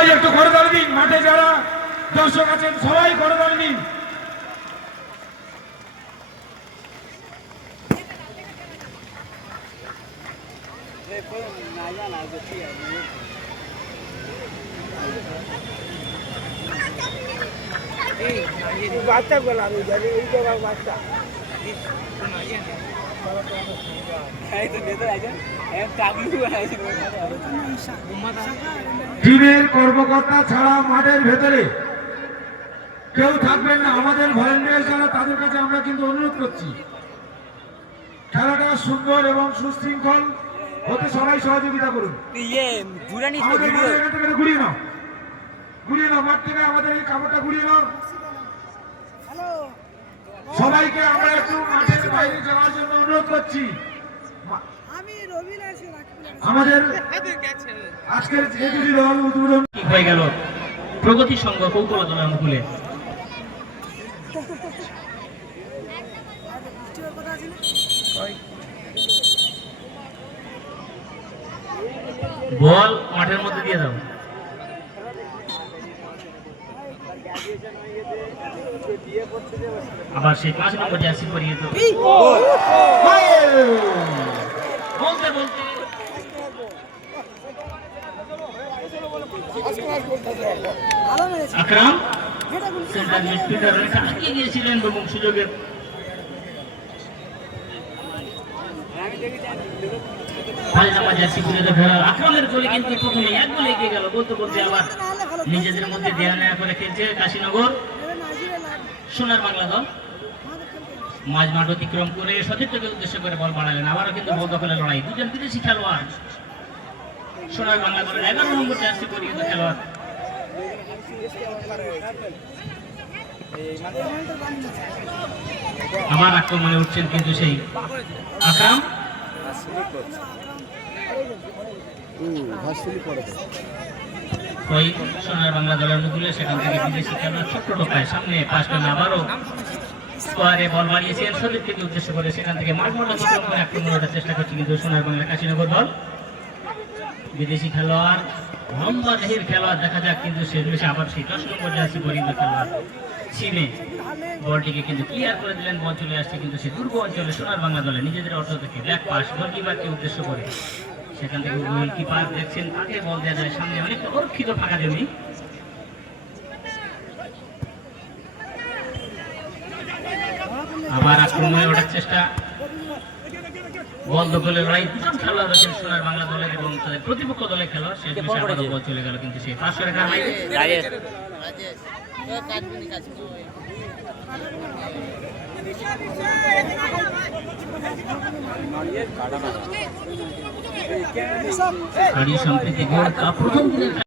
সবাই একটু করতাল দিন, মাঠে যারা দর্শক আছেন, সবাই করতাল দিন। বাচ্চা গোলা আমি জানি, এই জায়গার বাচ্চা। টিমের কর্মকর্তা ছাড়া মাঠের ভেতরে কেউ থাকবেন না। আমাদের ভলেন্টিয়ার যারা, তাদের কাছে আমরা কিন্তু অনুরোধ করছি। খেলাটা সুন্দর এবং সুশৃঙ্খল হতে সবাই সহযোগিতা করুন। ঘুরিয়ে নাও। ঘুরিয়ে নাও, মাঠ থেকে আমাদের এই কাপড়টা ঘুরিয়ে নাও। সবাইকে আমরা একটু মাঠের বাইরে যাওয়ার জন্য অনুরোধ করছি। মা- আমি রবি লাইসে রাখব আমাদের আজকের যে দুটি দল উদ্বোধন ঠিক হয়ে গেল? প্রগতি সংঘ কৌকলতলা অনুকূলে বল মাঠের মধ্যে দিয়ে দাও। আবার সেই পাঁচ নম্বর জার্সি পরিয়ে তো বলতে বলতে। আকরাম সেন্টার মিডফিল্ডার রেখা এগিয়ে গিয়েছিলেন এবং সুযোগের। পাঁচ নম্বর জার্সি খুলে তো ফেরার আক্রমণের গোলে কিন্তু প্রথমে এক গোলে এগিয়ে গেল বলতে বলতে আবার নিজেদের মধ্যে দেয়া নেয়া করে খেলছে কাশীনগর। সোনার বাংলা দল। মাঝ মাঠ অতিক্রম করে সতীর্থকে উদ্দেশ্য করে বল বাড়ালেন। আবারও কিন্তু বল দখলের লড়াই। দুজন বিদেশি খেলোয়াড়। সোনার বাংলা দলের এগারো নম্বর জার্সি পরিহিত খেলোয়াড়। আবার আক্রমণে উঠছেন কিন্তু সেই আকরাম। ওই সোনার বাংলা দলের অনুকূলে সেখান থেকে বিদেশি খেলোয়াড় ছোট্ট টোকায় সামনে পাশ করলে আবারও স্কোয়ারে বল বাড়িয়েছেন সতীর্থকে উদ্দেশ্য করে সেখান থেকে মাঠ মাঠ অতিক্রম করে আক্রমণ করার চেষ্টা করছে কিন্তু সোনার বাংলা কাশীনগর দল। বিদেশি খেলোয়াড়, লম্বা দেহের খেলোয়াড় দেখা যাক কিন্তু শেষমেশে আবার সেই দশ নম্বর জার্সি পরিহিত খেলোয়াড় সিমে বলটিকে কিন্তু ক্লিয়ার করে দিলেন, বল চলে আসছে কিন্তু সে দুর্গ অঞ্চলে সোনার বাংলা দলে নিজেদের অর্থ থেকে ব্যাক পাস গোলকিপারকে উদ্দেশ্য করে সেখান থেকে গোলকিপার দেখছেন তাকে বল দেওয়া যায় সামনে অনেকটা অরক্ষিত ফাঁকা জমি। আবার আক্রমণে ওঠার চেষ্টা। বল দখলের লড়াই দুজন খেলোয়াড় রয়েছেন সোনার বাংলা দলের এবং তাদের প্রতিপক্ষ দলের খেলোয়াড়। শেষ বিষয়ে আবারও বল চলে গেল কিন্তু সেই পাঁচশো রেখার বাইরে গাড়ি সম্প্রীতি